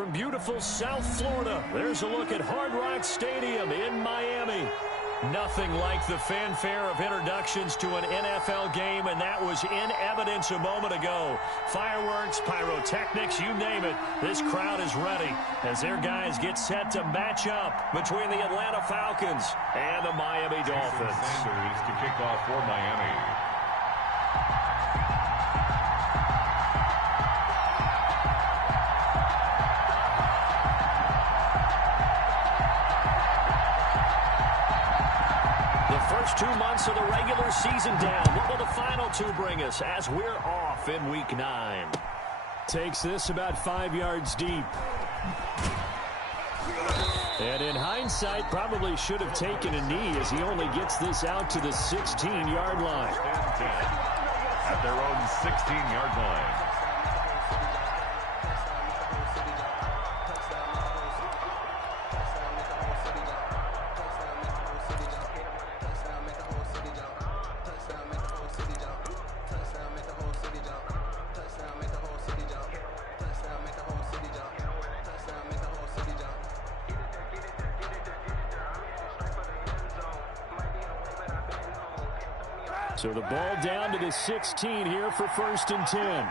from beautiful South Florida, there's a look at Hard Rock Stadium in Miami. Nothing like the fanfare of introductions to an NFL game, and that was in evidence a moment ago. Fireworks, pyrotechnics, you name it. This crowd is ready as their guys get set to match up between the Atlanta Falcons and the Miami Dolphins. Sanders to kick off for Miami. First 2 months of the regular season down. What will the final two bring us as we're off in Week 9? Takes this about 5 yards deep. And in hindsight, probably should have taken a knee as he only gets this out to the 16-yard line. At their own 16-yard line. So the ball down to the 16 here for 1st and 10.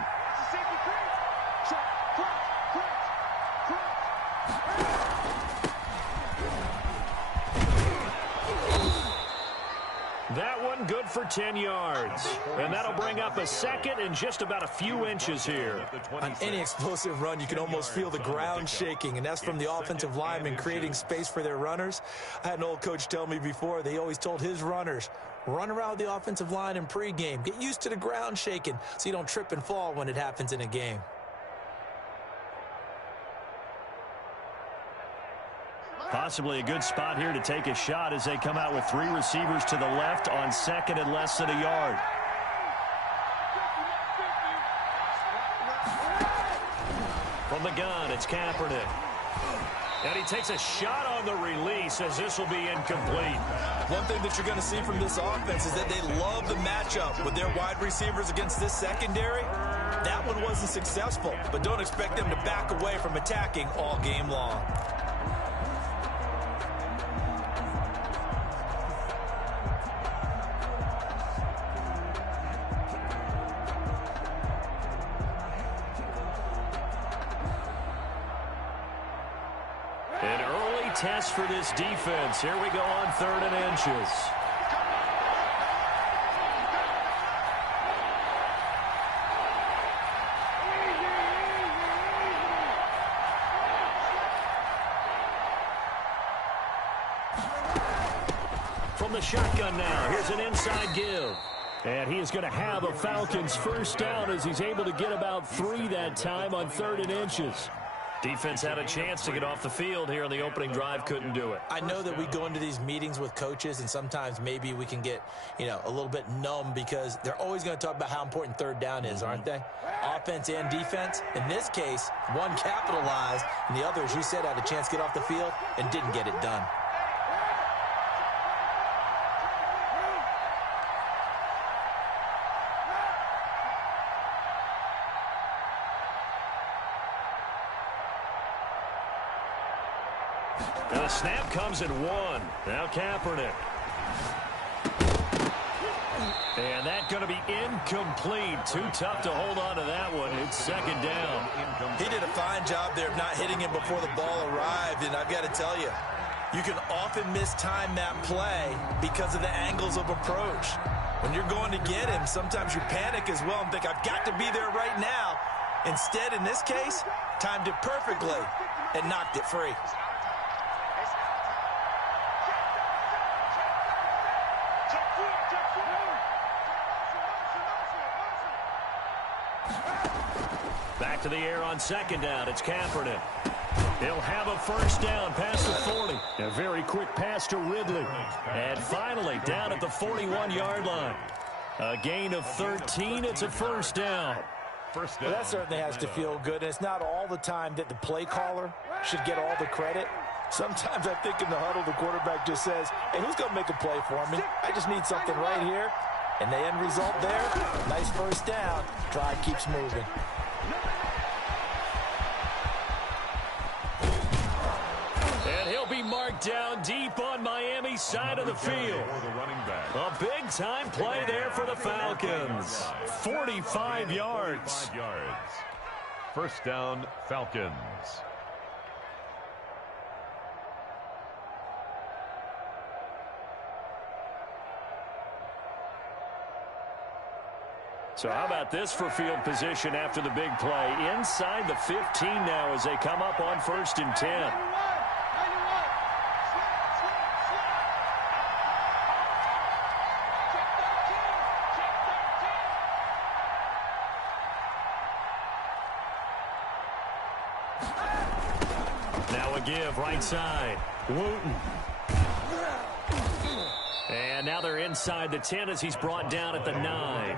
That one good for 10 yards. And that'll bring up a second and just about a few inches here. On any explosive run, you can almost feel the ground shaking, and that's from the offensive linemen creating space for their runners. I had an old coach tell me before, they always told his runners, run around the offensive line in pregame. Get used to the ground shaking so you don't trip and fall when it happens in a game. Possibly a good spot here to take a shot as they come out with 3 receivers to the left on 2nd and less than a yard. From the gun, it's Kaepernick. And he takes a shot on the release as this will be incomplete. One thing that you're going to see from this offense is that they love the matchup with their wide receivers against this secondary. That one wasn't successful, but don't expect them to back away from attacking all game long. An early test for this defense. Here we go on 3rd and inches. From the shotgun now, here's an inside give. And he is going to have a Falcons first down as he's able to get about 3 that time on 3rd and inches. Defense had a chance to get off the field here in the opening drive, couldn't do it. I know that we go into these meetings with coaches, and sometimes maybe we can get, a little bit numb because they're always going to talk about how important 3rd down is, aren't they? Offense and defense. In this case, one capitalized, and the other, as you said, had a chance to get off the field and didn't get it done. And the snap comes at 1. Now Kaepernick. And that's going to be incomplete. Too tough to hold on to that one. It's 2nd down. He did a fine job there of not hitting him before the ball arrived, and I've got to tell you, you can often mistime that play because of the angles of approach. When you're going to get him, sometimes you panic as well and think, I've got to be there right now. Instead, in this case, timed it perfectly and knocked it free. Back to the air on 2nd down. It's Kaepernick. He'll have a first down past the 40. A very quick pass to Ridley. And finally, down at the 41-yard line. A gain of 13. It's a first down. Well, that certainly has to feel good. And it's not all the time that the play caller should get all the credit. Sometimes I think in the huddle, the quarterback just says, hey, who's going to make a play for me? I just need something right here. And the end result there, nice first down. Drive keeps moving. he'll be marked down deep on Miami's side of the field. A big-time play there for the Falcons. 45 yards. First down, Falcons. So how about this for field position after the big play? Inside the 15 now as they come up on 1st and 10. Now a give right side. Wooten. And now they're inside the 10 as he's brought down at the 9.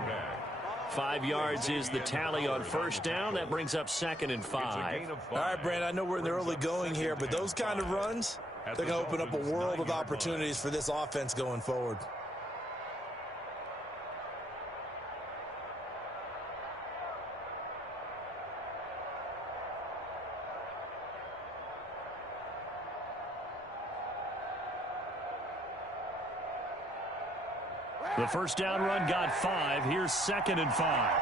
5 yards is the tally on first down. That brings up 2nd and 5. All right, Brand, I know we're in the early going here, but those kind of runs, they're going to open up a world of opportunities for this offense going forward. The first down run got 5. Here's 2nd and 5.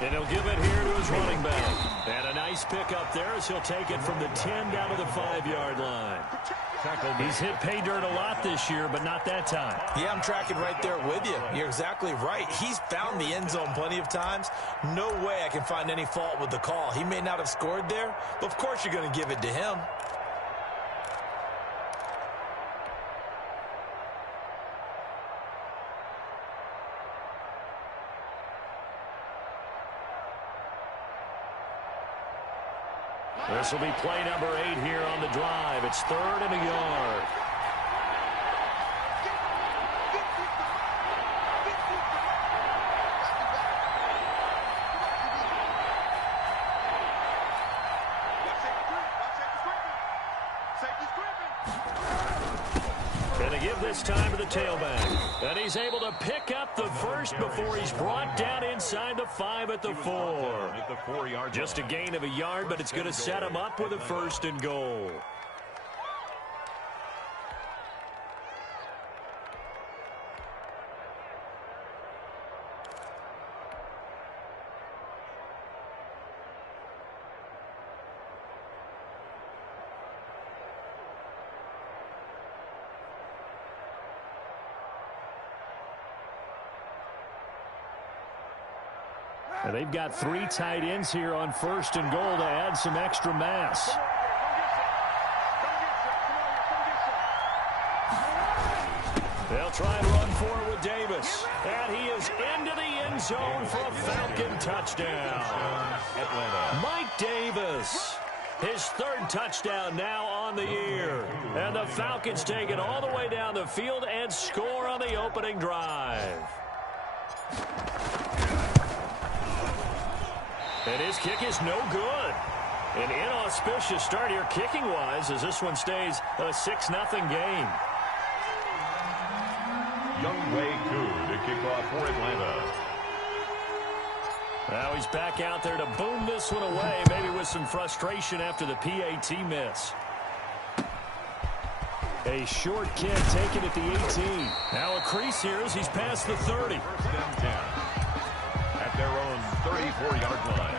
And he'll give it here to his running back. And a nice pickup there as he'll take it from the 10 down to the 5-yard line. He's hit pay dirt a lot this year, but not that time. Yeah, I'm tracking right there with you. You're exactly right. He's found the end zone plenty of times. No way I can find any fault with the call. He may not have scored there, but of course you're going to give it to him. This will be play number 8 here on the drive. It's 3rd and a yard. Gonna give this time to the tailback. And he's able to pick up the first before he's brought down inside the 5 at the 4. Just a gain of a yard, but it's going to set him up with a 1st and goal. They've got 3 tight ends here on 1st and goal to add some extra mass. They'll try and run for it with Davis. And he is into the end zone for a Falcon touchdown. Mike Davis, his 3rd touchdown now on the year. And the Falcons take it all the way down the field and score on the opening drive. And his kick is no good. An inauspicious start here kicking-wise as this one stays a 6-0 game. Younghoe Koo to kick off for Atlanta. Now he's back out there to boom this one away, maybe with some frustration after the PAT miss. A short kick taken at the 18. Now a crease here as he's past the 30. 1st and 10 at their own 34-yard line.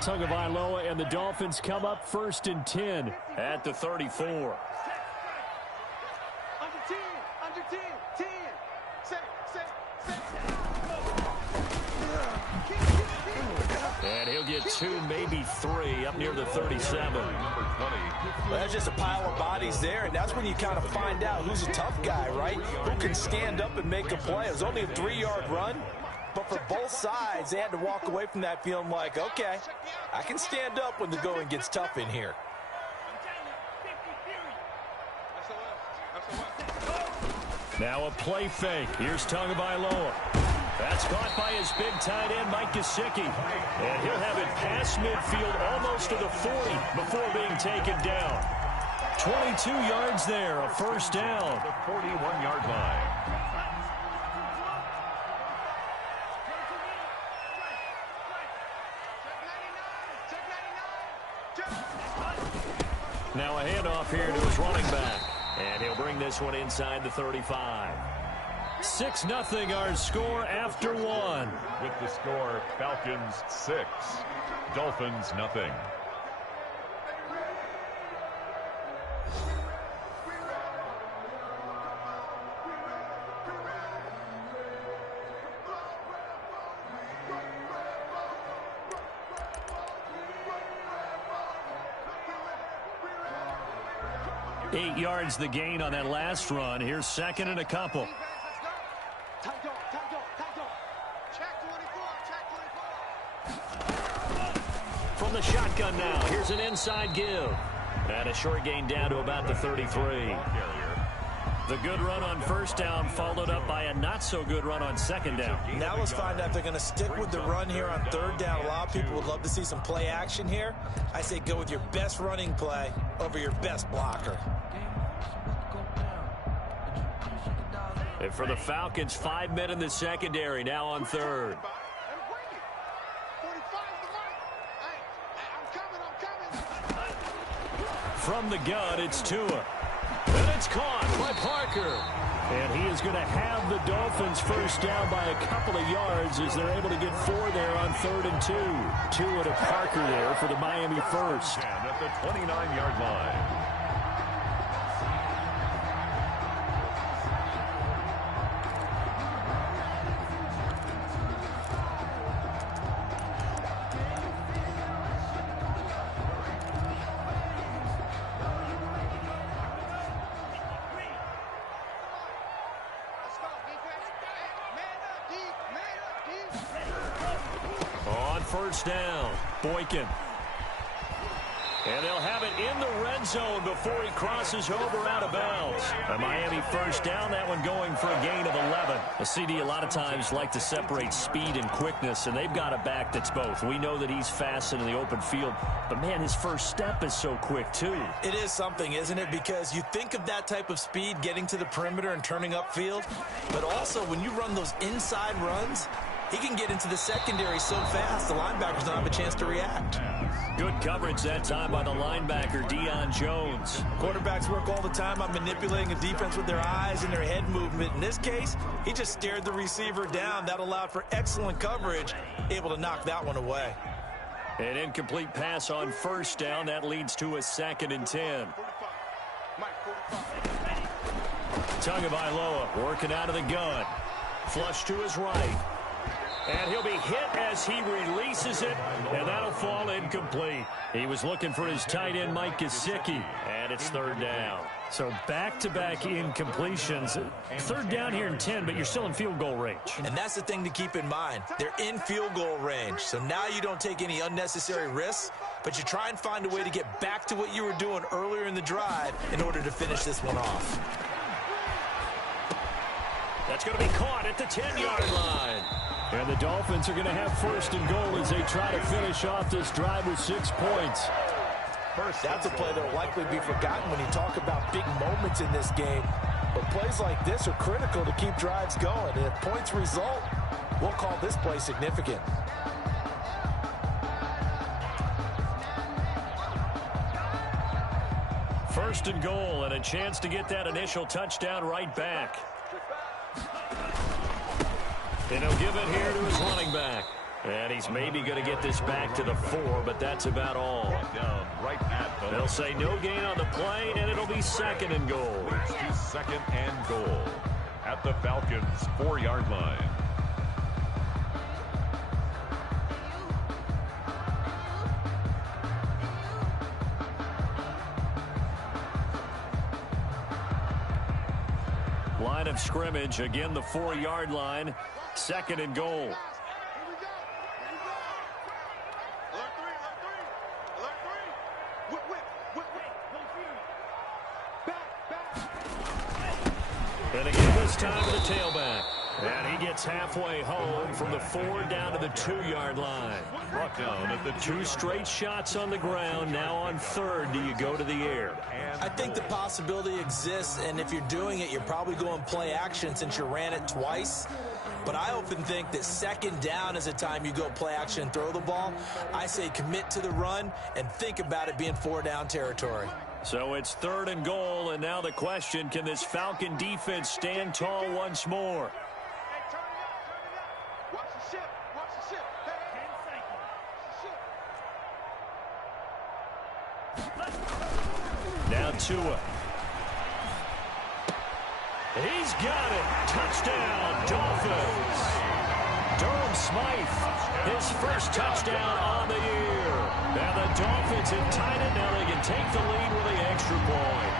Tagovailoa and the Dolphins come up 1st and 10 at the 34. Under 10, under 10, 10. Say. And he'll get 2, maybe 3 up near the 37. Number 20. Well, that's just a pile of bodies there, and that's when you kind of find out who's a tough guy, right? Who can stand up and make a play. It was only a 3-yard run, But for both sides, they had to walk away from that feeling like, okay, I can stand up when the going gets tough in here. Now a play fake. Here's Tagovailoa. That's caught by his big tight end, Mike Gesicki. And he'll have it past midfield almost to the 40 before being taken down. 22 yards there, a first down. The 41-yard line. Now a handoff here to his running back. And he'll bring this one inside the 35. 6-0 our score after one. With the score, Falcons 6, Dolphins nothing. Eight yards the gain on that last run. Here's second and a couple. From the shotgun now, here's an inside give. And a short gain down to about the 33. The good run on first down followed up by a not-so-good run on second down. Now let's find out if they're going to stick with the run here on third down. A lot of people would love to see some play action here. I say go with your best running play over your best blocker. And for the Falcons, 5 men in the secondary, now on third. From the gun, it's Tua. And it's caught by Parker. And he is going to have the Dolphins first down by a couple of yards as they're able to get 4 there on 3rd and 2. Tua to Parker there for the Miami first. And at the 29-yard line. First down, Boykin. And they'll have it in the red zone before he crosses over out of bounds. A Miami first down, that one going for a gain of 11. A CD a lot of times like to separate speed and quickness, and they've got a back that's both. We know that he's fast in the open field, but man, his first step is so quick too. It is something, isn't it? Because you think of that type of speed getting to the perimeter and turning upfield, but also when you run those inside runs, he can get into the secondary so fast, the linebackers don't have a chance to react. Good coverage that time by the linebacker, Deion Jones. Quarterbacks work all the time on manipulating a defense with their eyes and their head movement. In this case, he just stared the receiver down. That allowed for excellent coverage, able to knock that one away. An incomplete pass on first down. That leads to a 2nd and 10. Tagovailoa working out of the gun. Flush to his right. And he'll be hit as he releases it, and that'll fall incomplete. He was looking for his tight end, Mike Gesicki, and it's 3rd down. So back-to-back incompletions. 3rd down here in 10, but you're still in field goal range. And that's the thing to keep in mind. They're in field goal range, so now you don't take any unnecessary risks, but you try and find a way to get back to what you were doing earlier in the drive in order to finish this one off. That's going to be caught at the 10-yard line. And the Dolphins are going to have 1st and goal as they try to finish off this drive with 6 points. That's a play that will likely be forgotten when you talk about big moments in this game. But plays like this are critical to keep drives going. And if points result, we'll call this play significant. First and goal, and a chance to get that initial touchdown right back. And he'll give it here to his running back. And he's maybe going to get this back to the 4, but that's about all. They'll say no gain on the play, and it'll be 2nd and goal. It's to 2nd and goal at the Falcons' 4-yard line. Line of of scrimmage. Again, the 4-yard line. 2nd and goal. And again, this time to the tailback. And he gets halfway home from the 4 down to the 2-yard line. Brought down at the 2 straight shots on the ground. Now on 3rd, do you go to the air? I think the possibility exists, and if you're doing it, you're probably going play action since you ran it twice. But I often think that 2nd down is a time you go play action and throw the ball. I say commit to the run and think about it being 4-down territory. So it's 3rd and goal, and now the question, can this Falcon defense stand tall once more? Watch the ship. Watch the ship. Hey, 10 seconds. Now Tua. He's got it. Touchdown, Dolphins. Durham Smythe, his first touchdown on the year. Now the Dolphins have tied it. Now they can take the lead with an extra point.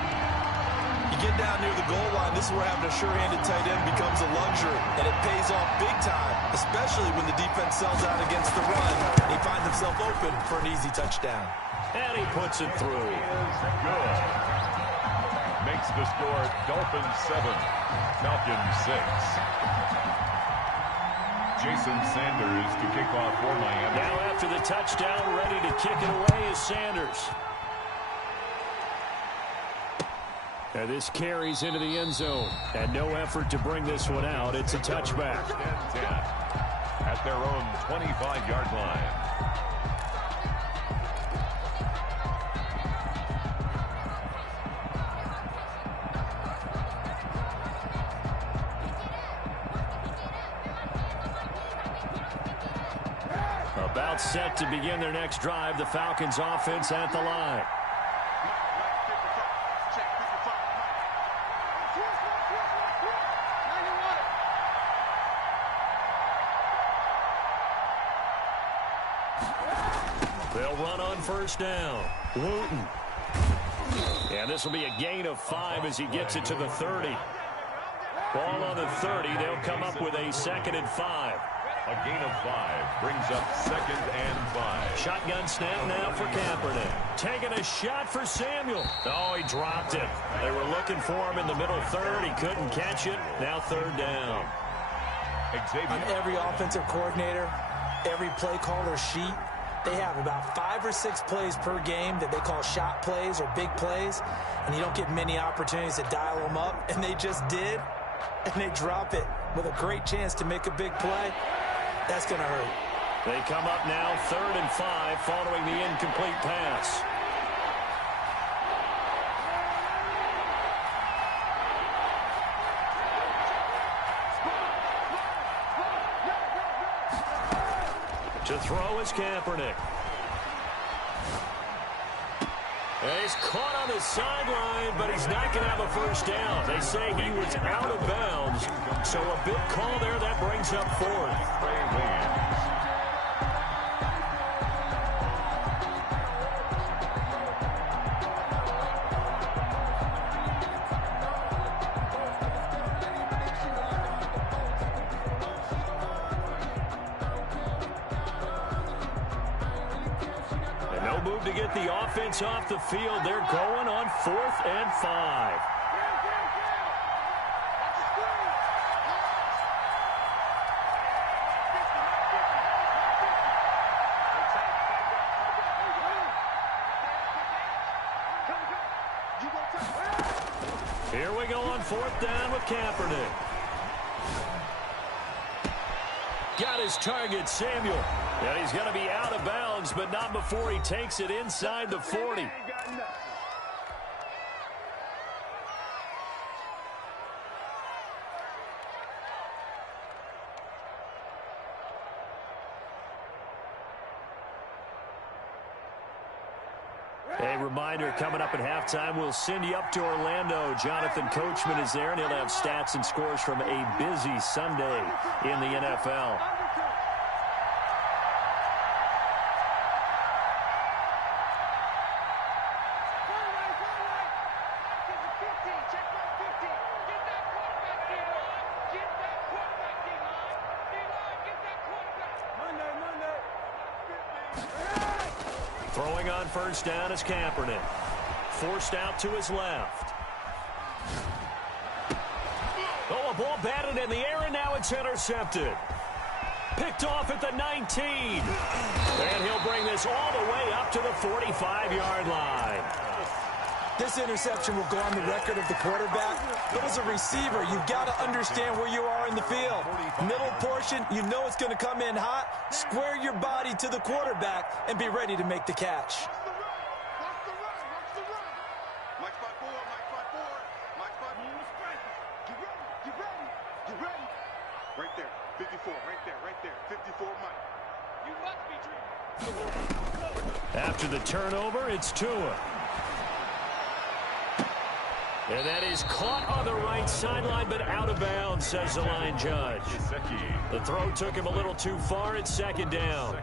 You get down near the goal line, this is where having a sure-handed tight end becomes a luxury, and it pays off big time, especially when the defense sells out against the run. He finds himself open for an easy touchdown. And he puts it through. good. Makes the score Dolphins 7, Falcons 6. Jason Sanders to kick off for Miami. Now after the touchdown, ready to kick it away is Sanders. And this carries into the end zone. And no effort to bring this one out. It's a touchback. 10 at their own 25-yard line. About set to begin their next drive. The Falcons offense at the line. They'll run on first down. Wooten. And this will be a gain of 5 as he gets it to the 30. Ball on the 30. They'll come up with a 2nd and 5. A gain of 5 brings up 2nd and 5. Shotgun snap now for Kaepernick. Taking a shot for Samuel. Oh, he dropped it. They were looking for him in the middle third. He couldn't catch it. Now 3rd down. On every offensive coordinator, every play caller sheet, they have about 5 or 6 plays per game that they call shot plays or big plays, and you don't get many opportunities to dial them up, and they just did, and they drop it with a great chance to make a big play. That's going to hurt. They come up now 3rd and 5 following the incomplete pass. To throw is Kaepernick. And he's caught on the sideline, but he's not going to have a first down. They say he was out of bounds. So a big call there that brings up 4th. Move to get the offense off the field. They're going on 4th and 5. Here we go on 4th down with Kaepernick. Got his target, Samuel. And he's going to be out of bounds, but not before he takes it inside the 40. A reminder, coming up at halftime, we'll send you up to Orlando. Jonathan Coachman is there, and he'll have stats and scores from a busy Sunday in the NFL. Throwing on first down is Kaepernick. Forced out to his left. Oh, a ball batted in the air, and now it's intercepted. Picked off at the 19. And he'll bring this all the way up to the 45-yard line. This interception will go on the record of the quarterback, but as a receiver, you've got to understand where you are in the field. Middle portion, you know it's going to come in hot. Square your body to the quarterback and be ready to make the catch. Right there, 54, right there, 54, Mike. You must be dreaming. After the turnover, it's Tua. And that is caught on the right sideline, but out of bounds, says the line judge. The throw took him a little too far. It's second down.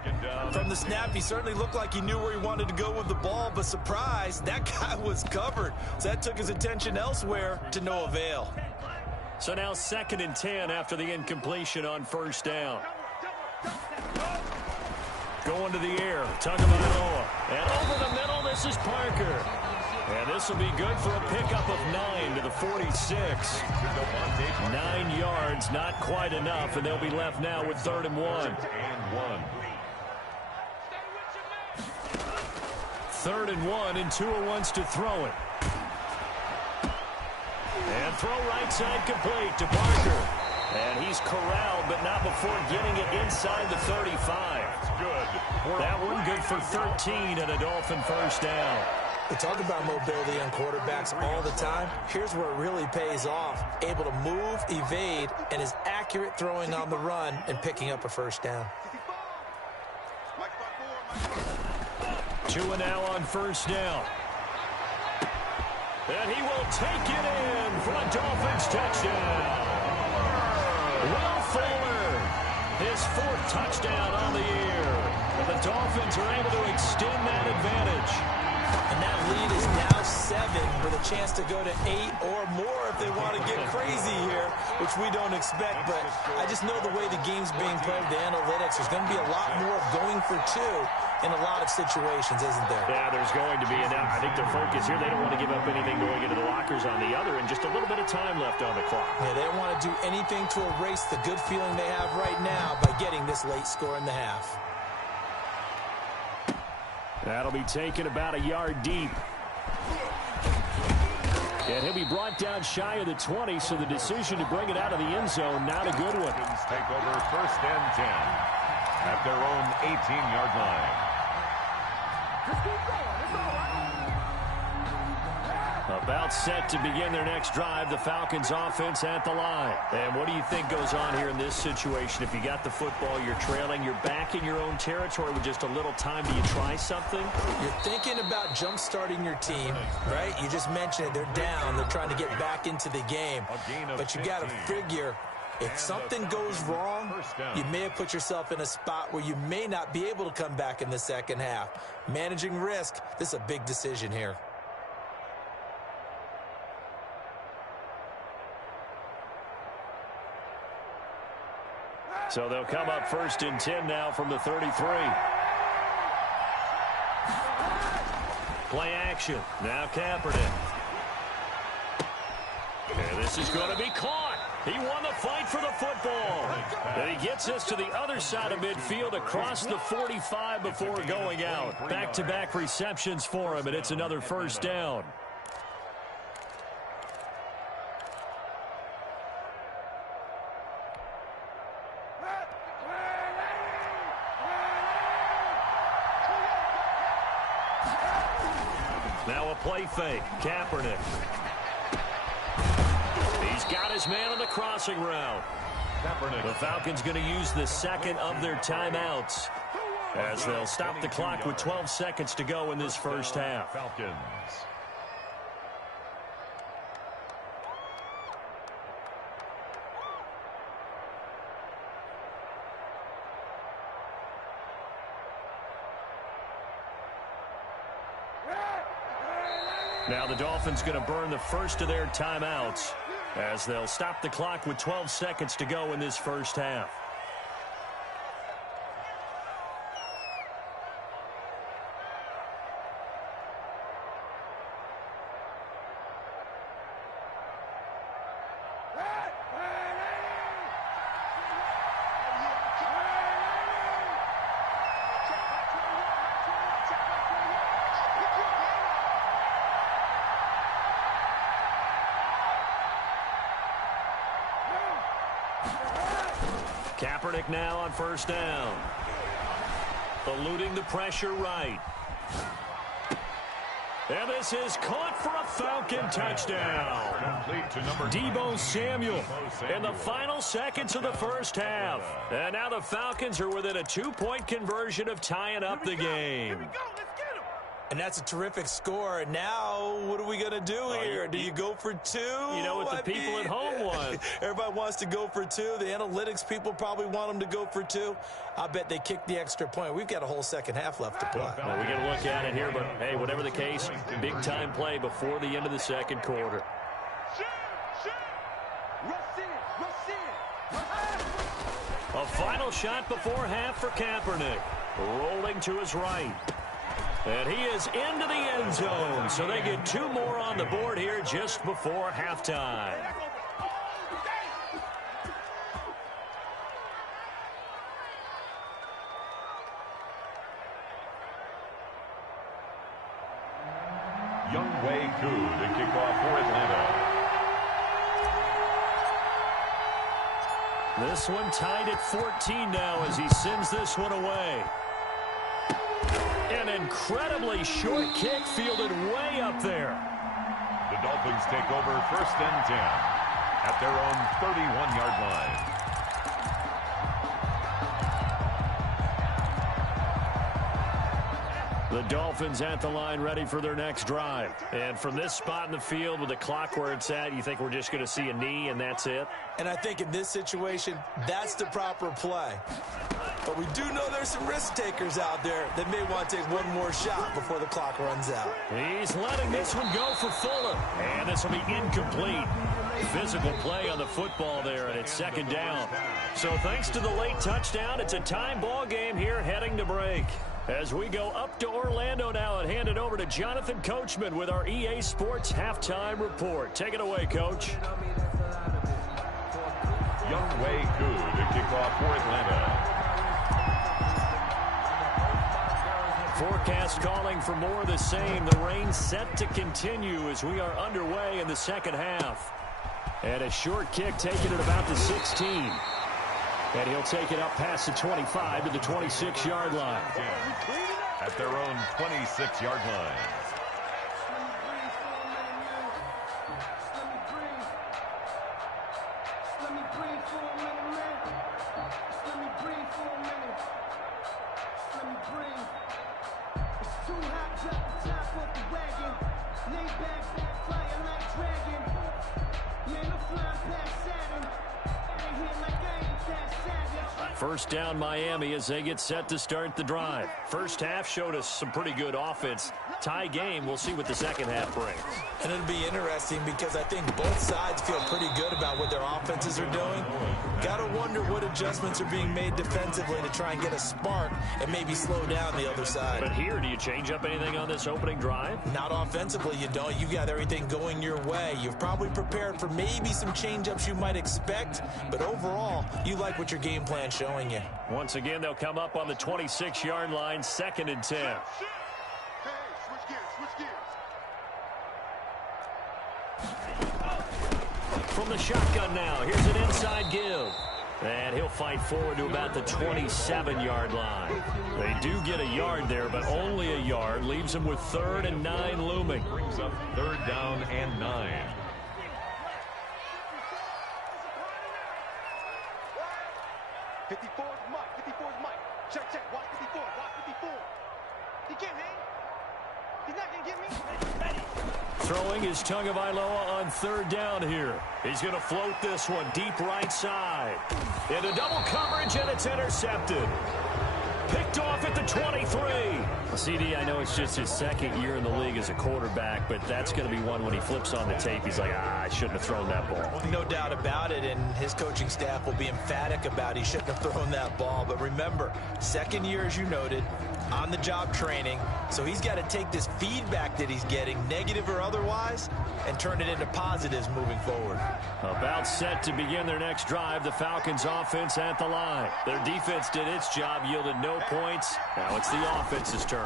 From the snap, he certainly looked like he knew where he wanted to go with the ball, but surprise, that guy was covered. So that took his attention elsewhere to no avail. So now 2nd and 10 after the incompletion on first down. Going to the air, Tagovailoa. And over the middle, this is Parker. And this will be good for a pickup of 9 to the 46. 9 yards, not quite enough, and they'll be left now with 3rd and 1. 3rd and 1, and Tua wants to throw it. And throw right side complete to Parker. And he's corralled, but not before getting it inside the 35. That one good for 13 and a Dolphin first down. We talk about mobility on quarterbacks all the time. Here's where it really pays off. Able to move, evade, and is accurate throwing on the run and picking up a first down. Tua now on first down. And he will take it in for a Dolphins touchdown. Will Fuller, his 4th touchdown on the year. And the Dolphins are able to extend that advantage. And that lead is now 7 with a chance to go to 8 or more if they want to get crazy here, which we don't expect. But I just know the way the game's being played, the analytics, there's going to be a lot more of going for 2 in a lot of situations, isn't there? Yeah, there's going to be. And I think their focus here, they don't want to give up anything going into the lockers on the other, and just a little bit of time left on the clock. Yeah, they don't want to do anything to erase the good feeling they have right now by getting this late score in the half. That'll be taken about a yard deep. And he'll be brought down shy of the 20, so the decision to bring it out of the end zone, not a good one. Take over 1st and 10 at their own 18-yard line. About set to begin their next drive, the Falcons offense at the line. And what do you think goes on here in this situation? If you got the football, you're trailing, you're back in your own territory with just a little time. Do you try something? You're thinking about jump-starting your team, right? You just mentioned it. They're down. They're trying to get back into the game. But you got to figure, if something goes wrong, you may have put yourself in a spot where you may not be able to come back in the second half. Managing risk, this is a big decision here. So they'll come up 1st and 10 now from the 33. Play action. Now Kaepernick. And this is going to be caught. He won the fight for the football. And he gets us to the other side of midfield across the 45 before going out. Back-to-back receptions for him, and it's another first down. Now a play fake. Kaepernick. He's got his man on the crossing route. The Falcons going to use the 2nd of their timeouts as they'll stop the clock with 12 seconds to go in this first half. Falcons. Now the Dolphins going to burn the first of their timeouts as they'll stop the clock with 12 seconds to go in this first half. Kaepernick now on first down. Eluding the pressure right. And this is caught for a Falcon touchdown. Deebo Samuel in the final seconds of the first half. And now the Falcons are within a 2-point conversion of tying up the game. And that's a terrific score. And now, what are we going to do here? Do you go for two? You know what the people at home want. Everybody wants to go for two. The analytics people probably want them to go for two. I bet they kick the extra point. We've got a whole second half left to play. Well, we got to look at it here, but, hey, whatever the case, big-time play before the end of the second quarter. A final shot before half for Kaepernick. Rolling to his right. And he is into the end zone, so they get two more on the board here just before halftime. Younghoe Koo to kick off for Atlanta. This one tied at 14 now as he sends this one away. An incredibly short kick fielded way up there. The Dolphins take over 1st and 10 at their own 31-yard line. The Dolphins at the line ready for their next drive. And from this spot in the field with the clock where it's at, you think we're just going to see a knee and that's it? And I think in this situation, that's the proper play. But we do know there's some risk takers out there that may want to take one more shot before the clock runs out. He's letting this one go for Fuller. And this will be incomplete. Physical play on the football there, and it's second down. So thanks to the late touchdown, it's a time ball game here heading to break. As we go up to Orlando now and hand it over to Jonathan Coachman with our EA Sports Halftime Report. Take it away, Coach. Younghoe Koo to kick off for Atlanta. Forecast calling for more of the same. The rain set to continue as we are underway in the second half. And a short kick taken at about the 16. And he'll take it up past the 25 to the 26-yard line. At their own 26-yard line. First down Miami as they get set to start the drive. First half showed us some pretty good offense. Tie game, we'll see what the second half brings. And it'll be interesting because I think both sides feel pretty good about what their offenses are doing. Got to wonder what adjustments are being made defensively to try and get a spark and maybe slow down the other side. But here, do you change up anything on this opening drive? Not offensively, you don't. You got everything going your way. You've probably prepared for maybe some change-ups you might expect, but overall, you like what your game plan's showing you. Once again, they'll come up on the 26-yard line, 2nd and 10. From the shotgun now, here's an inside give. And he'll fight forward to about the 27-yard line. They do get a yard there, but only a yard. Leaves them with 3rd and 9 looming. Brings up 3rd down and 9. Check. Watch 54. He can't hang. He's not going to get me. Throwing is Tagovailoa on 3rd down here. He's going to float this one deep right side. Into double coverage, and it's intercepted. Picked off at the 23. CD, I know it's just his 2nd year in the league as a quarterback, but that's going to be one when he flips on the tape. He's like, I shouldn't have thrown that ball. No doubt about it, and his coaching staff will be emphatic about he shouldn't have thrown that ball. But remember, 2nd year, as you noted, on-the-job training, so he's got to take this feedback that he's getting, negative or otherwise, and turn it into positives moving forward. About set to begin their next drive, the Falcons offense at the line. Their defense did its job, yielded no points. Now it's the offense's turn.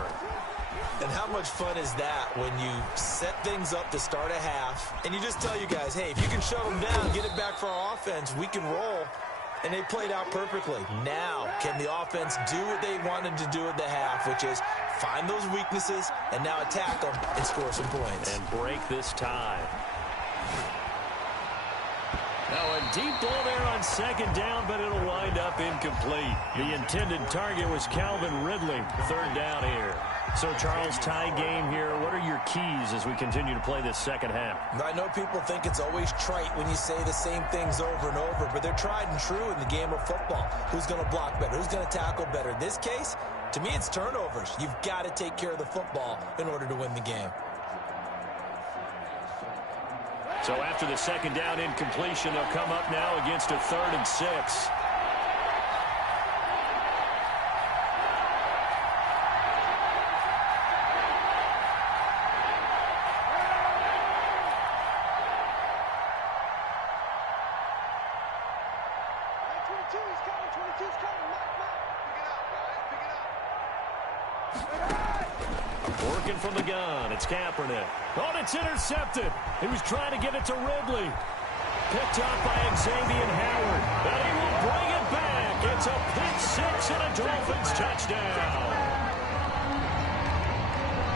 And how much fun is that when you set things up to start a half, and you just tell you guys, hey, if you can shut them down, get it back for our offense, we can roll. and they played out perfectly. Now, can the offense do what they wanted to do at the half, which is find those weaknesses and now attack them and score some points. And break this tie. Now a deep ball there on second down, but it'll wind up incomplete. The intended target was Calvin Ridley. Third down here. So, Charles, tie game here. What are your keys as we continue to play this second half? I know people think it's always trite when you say the same things over and over, but they're tried and true in the game of football. Who's going to block better? Who's going to tackle better? In this case, to me, it's turnovers. You've got to take care of the football in order to win the game. So after the second down incompletion, they'll come up now against a 3rd and 6. Working from the gun, it's Kaepernick. Oh, and it's intercepted. He was trying to get it to Ridley. Picked up by Xavier Howard. And he will bring it back. It's a pick 6 and a Dolphins touchdown.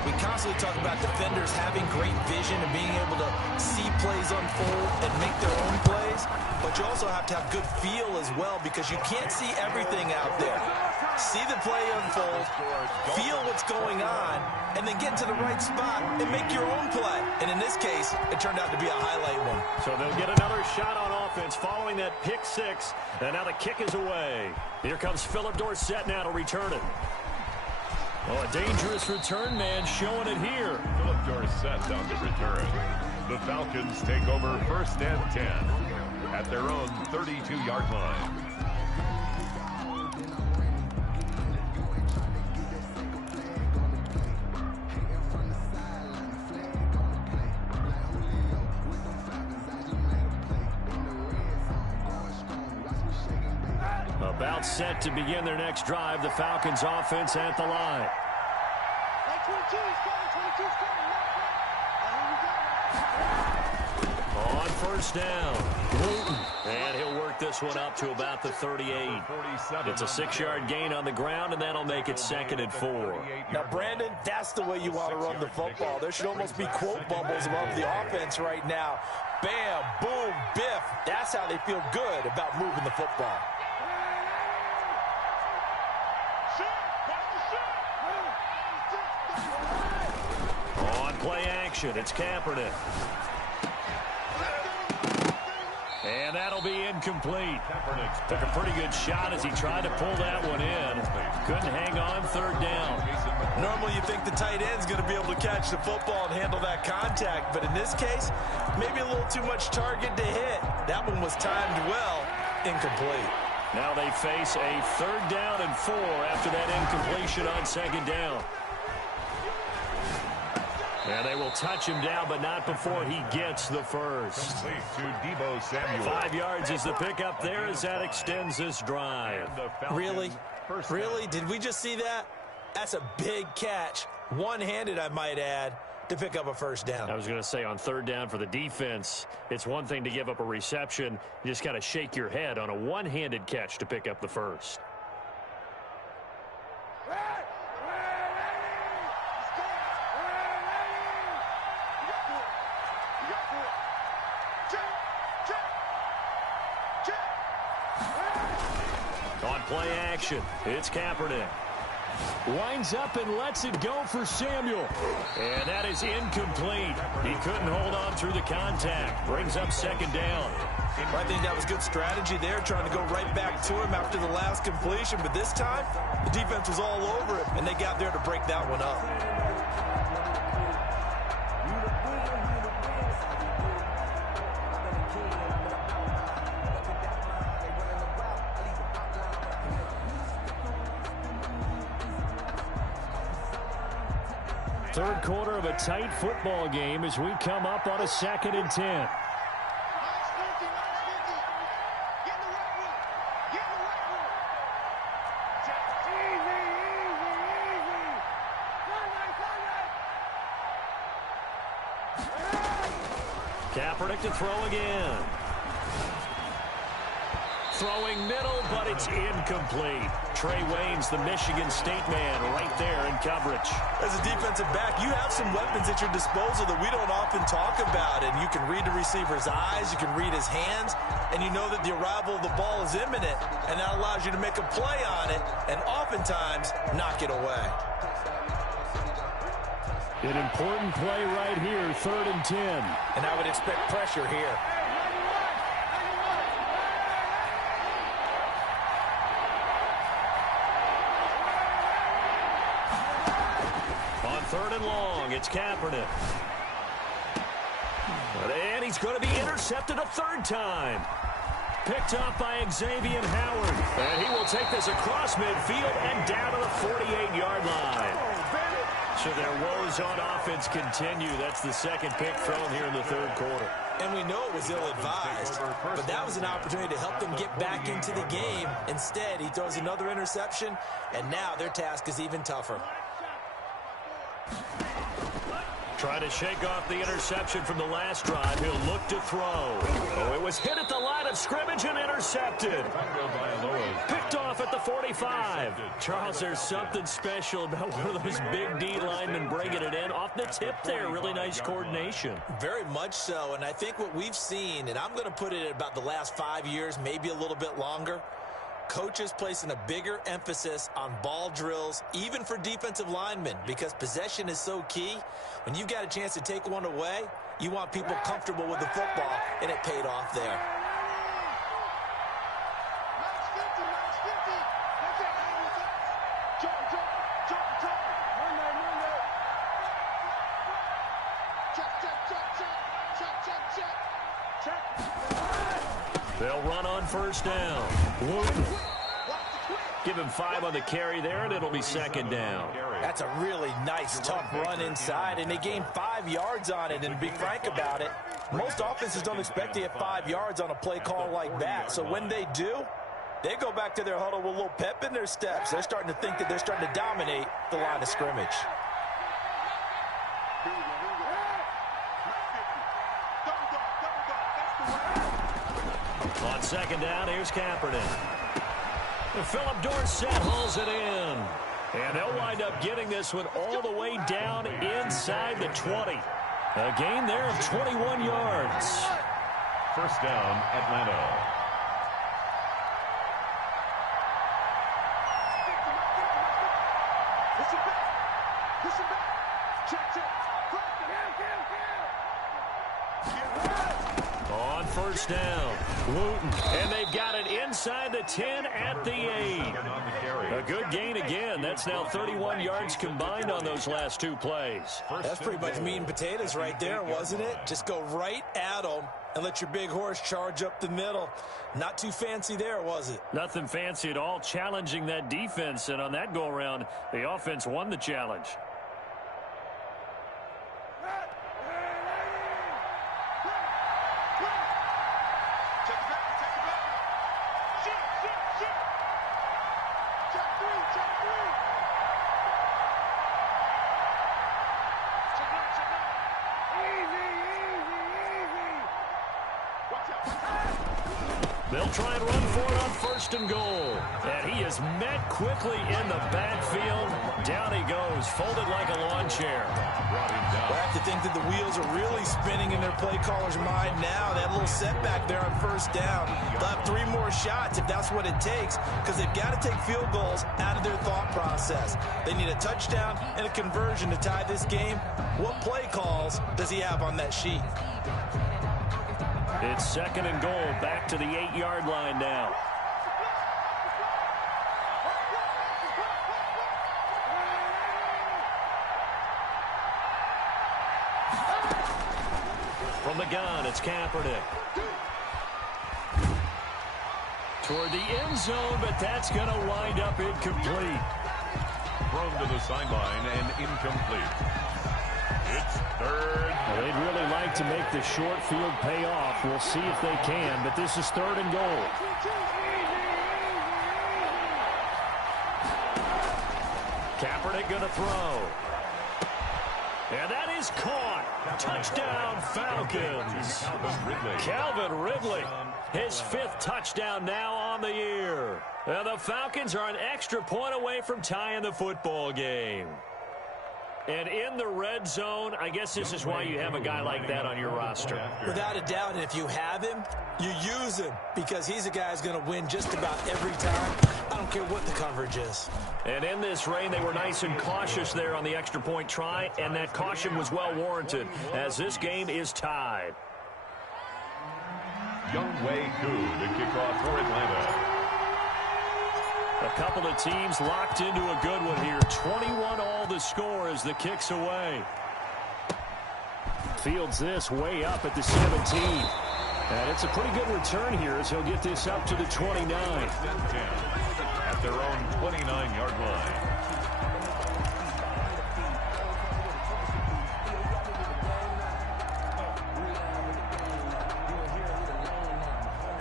We constantly talk about defenders having great vision and being able to see plays unfold and make their own plays, but you also have to have good feel as well because you can't see everything out there. See the play unfold, feel what's going on, and then get to the right spot and make your own play. And in this case, it turned out to be a highlight one. So they'll get another shot on offense following that pick 6, and now the kick is away. Here comes Philip Dorsett now to return it. Oh, a dangerous return man showing it here. Philip Dorsett on the return. The Falcons take over 1st and 10 at their own 32-yard line. About set to begin their next drive. The Falcons offense at the line. On 1st down, Wooten. And he'll work this one up to about the 38. It's a 6-yard gain on the ground, and that'll make it 2nd and 4. Now, Brandon, that's the way you want to run the football. There should almost be quote bubbles above the offense right now. Bam, boom, biff. That's how they feel good about moving the football. On play action, it's Kaepernick. And that'll be incomplete. Took a pretty good shot as he tried to pull that one in. Couldn't hang on 3rd down. Normally you think the tight end's going to be able to catch the football and handle that contact, but in this case, maybe a little too much target to hit. That one was timed well, incomplete. Now they face a 3rd down and 4 after that incompletion on 2nd down. And they will touch him down, but not before he gets the first. Complete to Deebo Samuel. 5 yards is the pickup there as that extends this drive. Really? Really? Did we just see that? That's a big catch. One-handed, I might add, to pick up a 1st down. I was going to say on 3rd down for the defense, it's one thing to give up a reception. You just got to shake your head on a one-handed catch to pick up the first. On play action, it's Kaepernick. Winds up and lets it go for Samuel. And that is incomplete. He couldn't hold on through the contact. Brings up 2nd down. I think that was good strategy there, trying to go right back to him after the last completion. But this time, the defense was all over it, and they got there to break that one up. Third quarter of a tight football game as we come up on a 2nd and 10. Kaepernick to throw again. Throwing middle, but it's incomplete. Trey Waynes, the Michigan State man, right there in coverage. As a defensive back, you have some weapons at your disposal that we don't often talk about. And you can read the receiver's eyes, you can read his hands, and you know that the arrival of the ball is imminent. And that allows you to make a play on it and oftentimes knock it away. An important play right here, 3rd and 10. And I would expect pressure here. On 3rd and long, it's Kaepernick. And he's going to be intercepted a 3rd time. Picked up by Xavier Howard. And he will take this across midfield and down to the 48-yard line. So their woes on offense continue. That's the 2nd pick thrown here in the 3rd quarter. And we know it was ill-advised, but that was an opportunity to help them get back into the game. Instead, he throws another interception, and now their task is even tougher. Trying to shake off the interception from the last drive. He'll look to throw. Oh, it was hit at the line of scrimmage and intercepted. Picked off at the 45. Charles, there's something special about one of those big D linemen bringing it in. Off the tip there, really nice coordination. Very much so, and I think what we've seen, and I'm going to put it at about the last 5 years, maybe a little bit longer, coaches placing a bigger emphasis on ball drills, even for defensive linemen, because possession is so key. When you've got a chance to take one away, you want people comfortable with the football, and it paid off there. They'll run on 1st down. Wooten. Give him 5 on the carry there, and it'll be 2nd down. That's a really nice, tough run inside, and they gained 5 yards on it. And to be frank about it, most offenses don't expect to get 5 yards on a play call like that. So when they do, they go back to their huddle with a little pep in their steps. They're starting to think that they're starting to dominate the line of scrimmage. On 2nd down, here's Kaepernick. Philip Dorsett hauls it in. And they'll wind up getting this one all the way down inside the 20. A gain there of 21 yards. 1st down, Atlanta. Listen back. Check. On 1st down, Wooten. And they've got it inside the 10 at the 8. A good gain again. That's now 31 yards combined on those last 2 plays. That's pretty much meat and potatoes right there, wasn't it? Just go right at them and let your big horse charge up the middle. Not too fancy there, was it? Nothing fancy at all, challenging that defense. And on that go-around, the offense won the challenge. They'll try and run for it on 1st and goal. And he is met quickly in the backfield. Down he goes, folded like a lawn chair. Brought him down. I have to think that the wheels are really spinning in their play caller's mind now. That little setback there on 1st down. They'll have 3 more shots if that's what it takes, because they've got to take field goals out of their thought process. They need a touchdown and a conversion to tie this game. What play calls does he have on that sheet? It's 2nd and goal, back to the 8-yard line now. From the gun, it's Kaepernick. Toward the end zone, but that's going to wind up incomplete. Thrown to the sideline and incomplete. It's 3rd. Well, they'd really like to make the short field pay off. We'll see if they can, but this is 3rd and goal. Kaepernick going to throw. And that is caught. Touchdown, Falcons. Calvin Ridley. His 5th touchdown now on the year. And the Falcons are an extra point away from tying the football game. And in the red zone, I guess this is why you have a guy like that on your roster. Without a doubt, and if you have him, you use him because he's a guy who's going to win just about every time. I don't care what the coverage is. And in this rain, they were nice and cautious there on the extra point try, and that caution was well warranted as this game is tied. Younghoe Koo to kick off for Atlanta. A couple of teams locked into a good one here. 21 all the score as the kick's away. Fields this way up at the 17. And it's a pretty good return here as he'll get this up to the 29. At their own 29-yard line.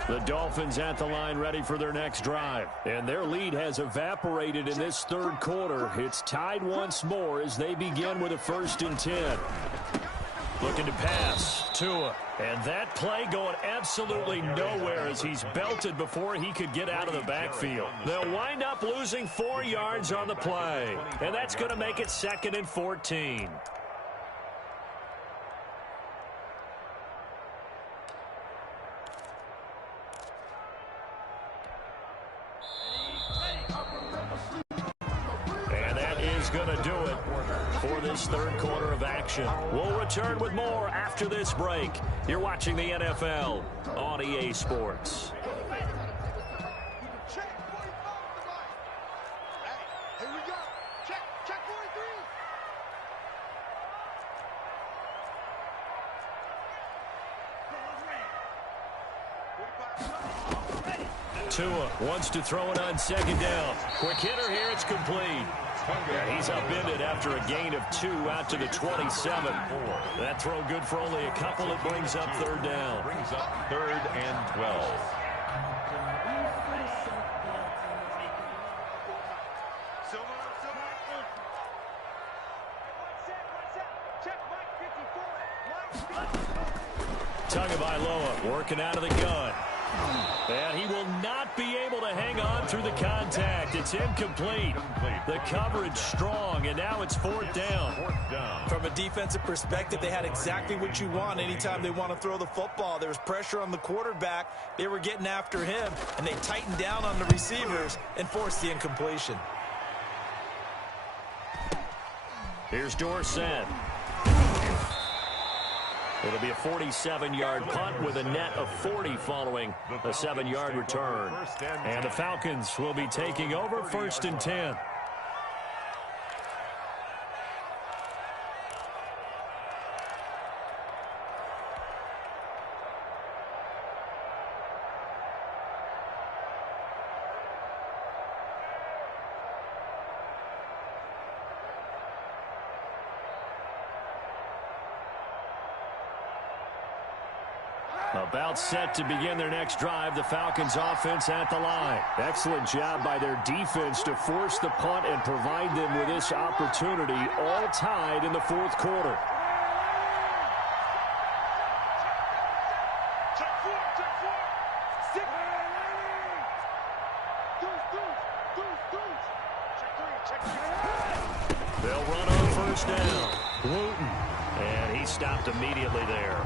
The Dolphins at the line ready for their next drive. And their lead has evaporated in this third quarter. It's tied once more as they begin with a 1st and 10. Looking to pass. Tua. And that play going absolutely nowhere as he's belted before he could get out of the backfield. They'll wind up losing 4 yards on the play. And that's going to make it 2nd and 14. Going to do it for this third quarter of action. We'll return with more after this break. You're watching the NFL on EA Sports. Check 45 on the right. Hey, here we go. Check 43. Tua wants to throw it on 2nd down. Quick hitter here. It's complete. Yeah, he's upended after a gain of 2 out to the 27. That throw good for only a couple. It brings up 3rd down. Brings up 3rd and 12. Tagovailoa working out of the gun. And he will not be able to hang on through the contact. It's incomplete. The coverage strong, and now it's 4th down. From a defensive perspective, they had exactly what you want anytime they want to throw the football. There was pressure on the quarterback. They were getting after him, and they tightened down on the receivers and forced the incompletion. Here's Dorsett. It'll be a 47-yard punt with a net of 40 following a 7-yard return. And the Falcons will be taking over 1st and 10. About set to begin their next drive, the Falcons offense at the line. Excellent job by their defense to force the punt and provide them with this opportunity, all tied in the 4th quarter. They'll run on 1st down. Wooten. And he stopped immediately there.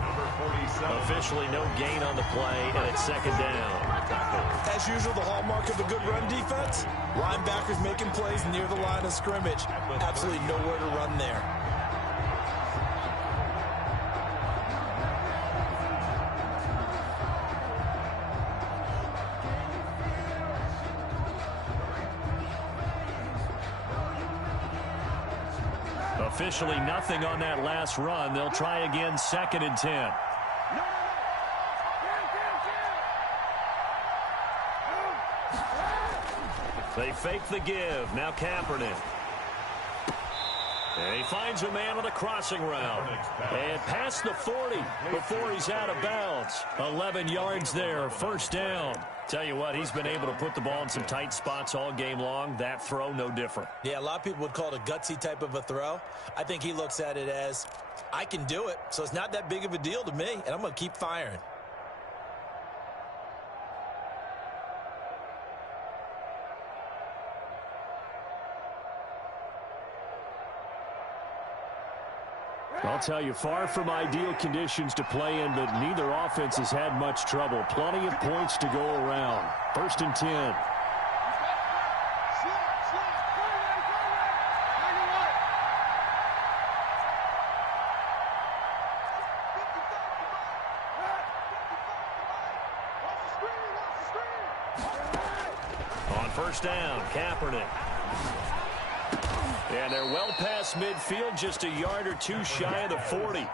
Officially no gain on the play, and it's 2nd down. As usual, the hallmark of a good run defense, linebackers making plays near the line of scrimmage. Absolutely nowhere to run there. Officially nothing on that last run. They'll try again, 2nd and 10. They fake the give. Now Kaepernick. And he finds a man on the crossing route. And past the 40 before he's out of bounds. 11 yards there, 1st down. Tell you what, he's been able to put the ball in some tight spots all game long. That throw, no different. Yeah, a lot of people would call it a gutsy type of a throw. I think he looks at it as, I can do it, so it's not that big of a deal to me, and I'm going to keep firing. I'll tell you, far from ideal conditions to play in, but neither offense has had much trouble. Plenty of points to go around. 1st and 10. On 1st down, Kaepernick. And they're well past midfield, just a yard or two shy of the 40.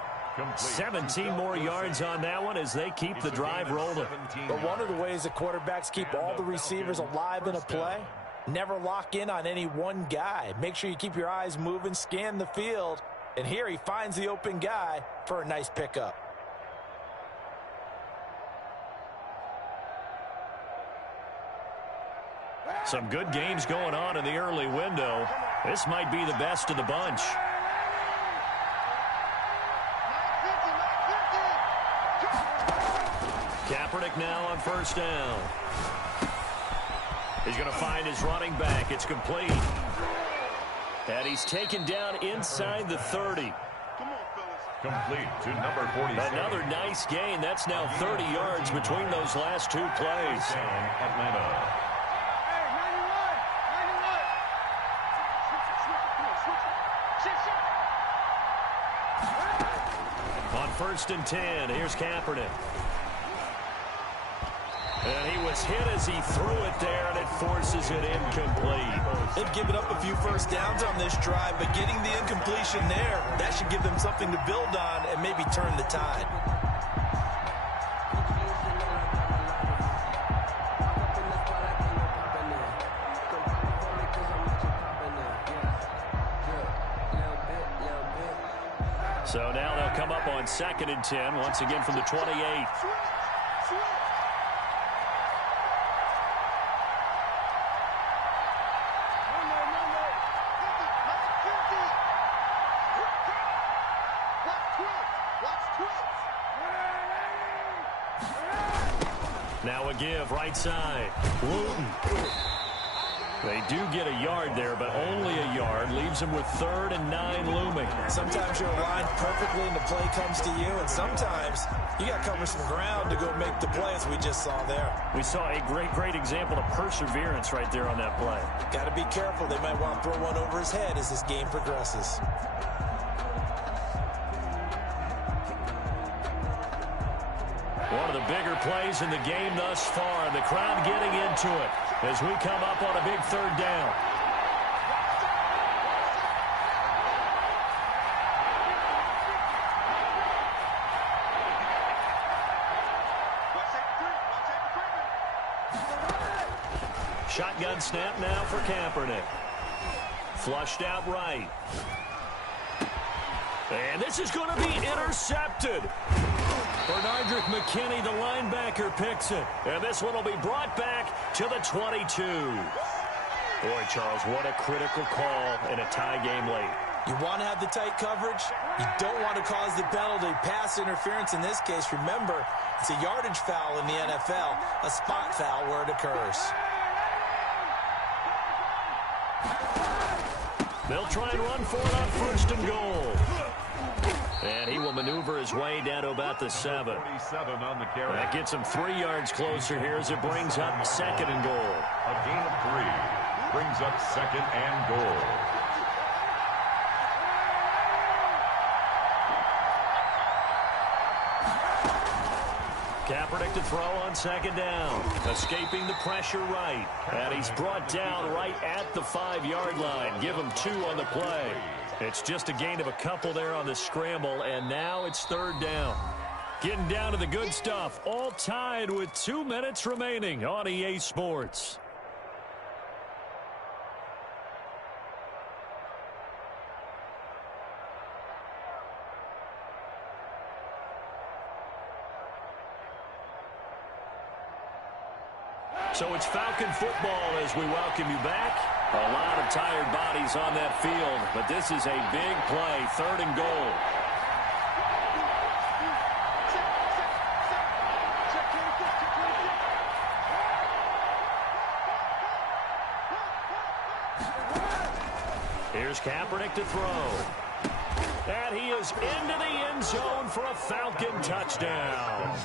17 more yards on that one as they keep the drive rolling. But one of the ways that quarterbacks keep all the receivers alive in a play, never lock in on any one guy. Make sure you keep your eyes moving, scan the field. And here he finds the open guy for a nice pickup. Some good games going on in the early window. This might be the best of the bunch. Kaepernick now on 1st down. He's going to find his running back. It's complete. And he's taken down inside the 30. Complete to number 47. Another nice gain. That's now 30 yards between those last two plays. Atlanta. On 1st and 10, here's Kaepernick. And he was hit as he threw it there, and it forces it incomplete. They've given up a few first downs on this drive, but getting the incompletion there, that should give them something to build on and maybe turn the tide. So now they'll come up on 2nd and 10, once again from the 28. Now a give, right side. Wooten. They do get a yard there, but only a yard. Leaves them with 3rd and 9 looming. Sometimes you're aligned perfectly and the play comes to you, and sometimes you got to cover some ground to go make the play, as we just saw there. We saw a great example of perseverance right there on that play. Got to be careful. They might want to throw one over his head as this game progresses. One of the bigger plays in the game thus far. The crowd getting into it as we come up on a big 3rd down. Shotgun snap now for Kaepernick. Flushed out right. And this is going to be intercepted. Bernardrick McKinney, the linebacker, picks it. And this one will be brought back to the 22. Boy, Charles, what a critical call in a tie game late. You want to have the tight coverage. You don't want to cause the penalty. Pass interference in this case. Remember, it's a yardage foul in the NFL, a spot foul where it occurs. They'll try and run for it on 1st and goal. And he will maneuver his way down to about the 7. 47 on the carry. That gets him 3 yards closer here as it brings up 2nd and goal. A gain of 3 brings up 2nd and goal. Kaepernick to throw on 2nd down. Escaping the pressure right. And he's brought down right at the 5-yard line. Give him 2 on the play. It's just a gain of a couple there on the scramble, and now it's 3rd down. Getting down to the good stuff. All tied with 2 minutes remaining on EA Sports. So it's Falcon football as we welcome you back. A lot of tired bodies on that field, but this is a big play, 3rd and goal. Here's Kaepernick to throw. And he is into the end zone for a Falcon touchdown.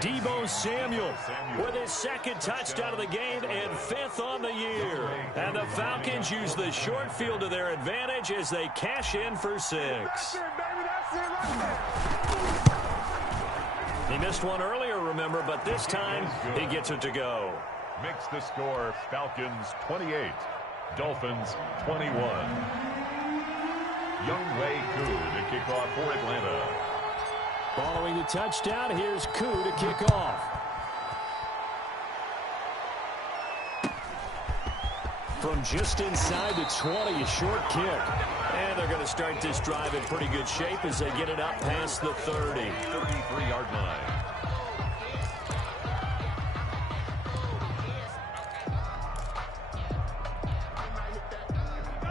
Deebo Samuel with his second touchdown of the game and 5th on the year. And the Falcons use the short field to their advantage as they cash in for 6. He missed one earlier, remember, but this time he gets it to go. Makes the score Falcons 28, Dolphins 21. Younghoe Koo to kick off for Atlanta. Following the touchdown, here's Koo to kick off. From just inside the 20, a short kick. And they're going to start this drive in pretty good shape as they get it up past the 30. 33-yard line.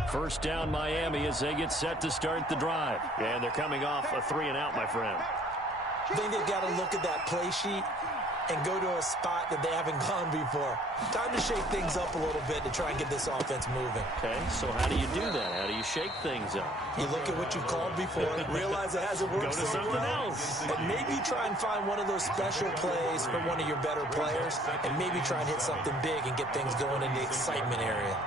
First down Miami as they get set to start the drive. And they're coming off a 3-and-out, my friend. I think they've got to look at that play sheet and go to a spot that they haven't gone before. Time to shake things up a little bit to try and get this offense moving. Okay, so how do you do that? How do you shake things up? You look at what you've called before, realize it hasn't worked Go to something else. And maybe try and find one of those special plays from one of your better players, and maybe try and hit something big and get things going in the excitement area.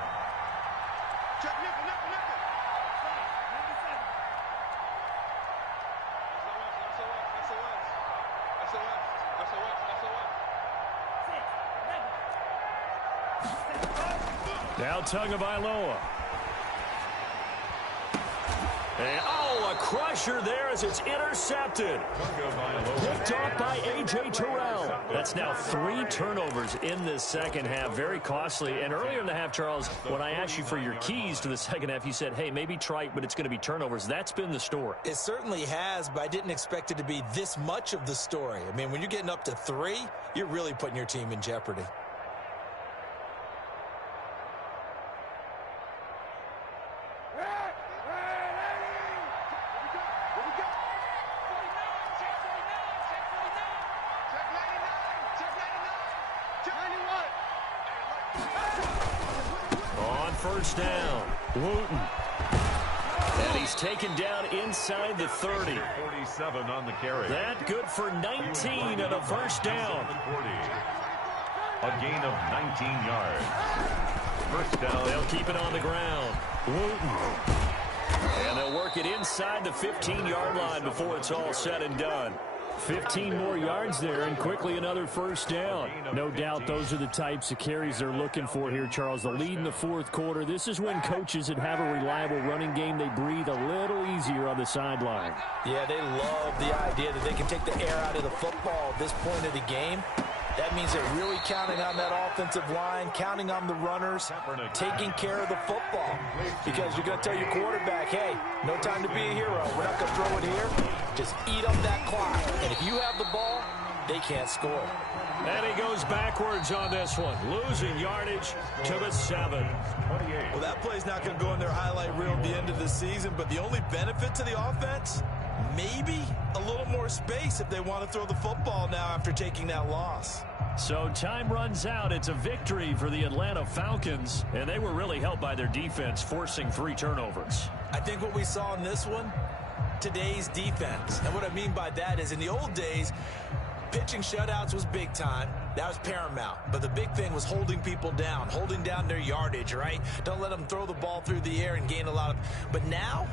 Now Tagovailoa. And, a crusher there as it's intercepted. Picked off by A.J. Terrell. That's now 3 turnovers in this second half. Very costly. And earlier in the half, Charles, when I asked you for your keys to the second half, you said, hey, maybe trite, but it's going to be turnovers. That's been the story. It certainly has, but I didn't expect it to be this much of the story. I mean, when you're getting up to 3, you're really putting your team in jeopardy. First down, Wooten. And he's taken down inside the 30. 47 on the carry. That good for 19 and a first down. 40. A gain of 19 yards. First down. They'll keep it on the ground. Wooten. And they'll work it inside the 15-yard line before it's all said and done. 15 more yards there, and quickly another first down. No doubt those are the types of carries they're looking for here, Charles. The lead in the fourth quarter. This is when coaches that have a reliable running game, they breathe a little easier on the sideline. Yeah, they love the idea that they can take the air out of the football at this point of the game. That means they're really counting on that offensive line, counting on the runners, taking care of the football. Because you're going to tell your quarterback, hey, no time to be a hero. We're not going to throw it here. Just eat up that clock. And if you have the ball, they can't score. And he goes backwards on this one, losing yardage to the 7. Well, that play's not going to go in their highlight reel at the end of the season, but the only benefit to the offense, maybe a little more space if they want to throw the football now after taking that loss. So time runs out. It's a victory for the Atlanta Falcons, and they were really helped by their defense, forcing 3 turnovers. I think what we saw in this one, today's defense. And what I mean by that is in the old days, pitching shutouts was big time. That was paramount. But the big thing was holding people down, holding down their yardage, right? Don't let them throw the ball through the air and gain a lot of... But now,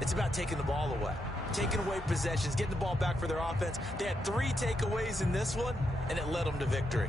it's about taking the ball away. Taking away possessions, getting the ball back for their offense. They had 3 takeaways in this one, and it led them to victory.